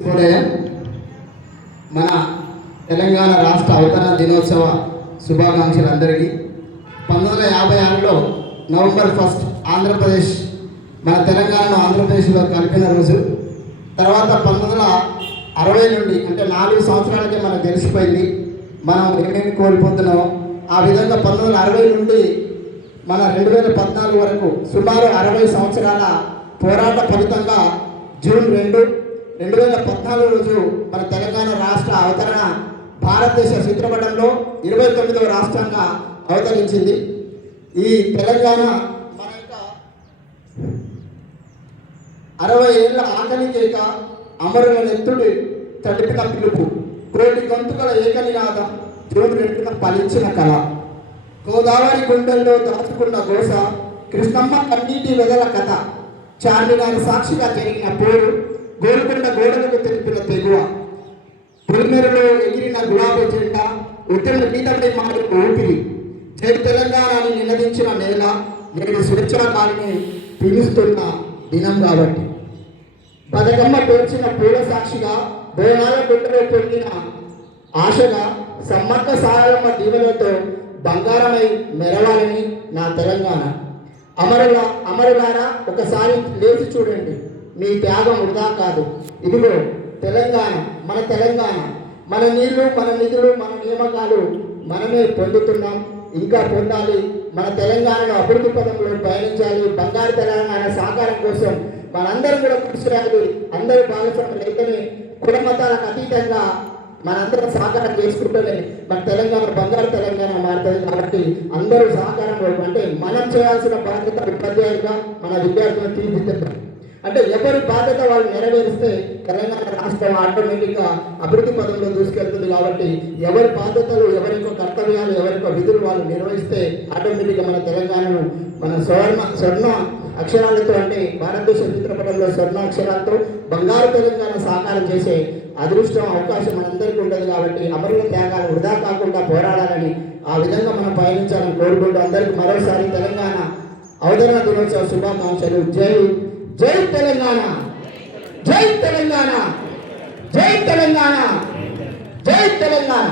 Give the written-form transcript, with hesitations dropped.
ఉదయం మన తెలంగాణ రాష్ట్ర అవతరణ దినోత్సవ శుభాకాంక్షలు అందరికీ. 1956లో నవంబర్ 1 ఆంధ్రప్రదేశ్ మన తెలంగాణను ఆంధ్రప్రదేశ్లో కలిపిన రోజు. తర్వాత 1960 నుండి అంటే 4 సంవత్సరాలకే మనకు తెలిసిపోయింది మనం ఏమేమి కోల్పోతున్నామో. ఆ విధంగా 1960 నుండి మన 2014 వరకు సుమారు 60 సంవత్సరాల పోరాట ఫలితంగా జూన్ 2, 2014 రోజు మన తెలంగాణ రాష్ట్ర అవతరణ భారతదేశ చిత్రపటంలో 29వ రాష్ట్రంగా అవతరించింది. ఈ తెలంగాణ మన యొక్క 60 ఏళ్ల ఆకలి కేక, అమరుల నెత్తుడి తడిపిన పిలుపు, కోటి గొంతుకల ఏకనినాదం, జూన్ 2న ఫలించిన కళ, గోదావరి గుండెల్లో దాచుకున్న గోస, కృష్ణమ్మ కన్నీటి వెదల కథ, చార్మినార్ సాక్షిగా జరిగిన పోరు, గోల్కొండ గోడలకు తెలిపిన తెగువ, పులిమెరలో ఎగిరిన గులాబీ జెండా, ఉత్తర గీతపై మారిన ఊపిరి, జై తెలంగాణని నినదించిన నేల, నేడు స్వేచ్ఛాకారిని పిలుస్తున్న దినం కాబట్టి, బతుకమ్మ పేర్చిన పూల సాక్షిగా, బోనాల గుండెలో పొందిన ఆశగా, సమ్మక్క సారమ్మ దీవెనలతో బంగారమై మెరవాలని నా తెలంగాణ. అమరులారా, ఒకసారి లేచి చూడండి, మీ త్యాగం వృధా కాదు. ఇదిగో తెలంగాణ, మన తెలంగాణ, మన నీళ్లు, మన నిధులు, మన నియామకాలు మనమే పొందుతున్నాం, ఇంకా పొందాలి. మన తెలంగాణలో అభివృద్ధి పదంలో పయనించాలి. బంగారు తెలంగాణ సాకారం కోసం మనందరం కూడా కృషి చేయాలి. అందరూ భాగస్వాములు అయితేనే కుల మతాలకు అతీతంగా మనందరం సహకారం చేసుకుంటూనే మన తెలంగాణ బంగారు తెలంగాణ మారుతుంది. కాబట్టి అందరూ సహకారం అంటే మనం చేయాల్సిన బాధ్యత ఉపాధ్యాయులుగా మన విద్యార్థులను తీర్చిదిద్దాం. అంటే ఎవరి బాధ్యత వాళ్ళు నెరవేరిస్తే తెలంగాణ రాష్ట్రం ఆటోమేటిక్గా అభివృద్ధి పదంలో దూసుకెళ్తుంది. కాబట్టి ఎవరి బాధ్యతలు, ఎవరి యొక్క కర్తవ్యాలు, ఎవరి యొక్క విధులు వాళ్ళు నిర్వహిస్తే ఆటోమేటిక్గా మన తెలంగాణను మన స్వర్ణ అక్షరాలతో, అంటే భారతదేశ చిత్రపటంలో స్వర్ణ అక్షరాలతో బంగారు తెలంగాణ సాకారం చేసే అదృష్టం, అవకాశం మనందరికీ ఉంటుంది. కాబట్టి అమరుల త్యాగాలు వృధా కాకుండా పోరాడాలని, ఆ విధంగా మనం పయనించాలని కోరుకుంటూ అందరికీ మరోసారి తెలంగాణ అవతరణ దినోత్సవ శుభాకాంక్షలు. జై తెలంగాణ, జై తెలంగాణ, జై తెలంగాణ, జై తెలంగాణ.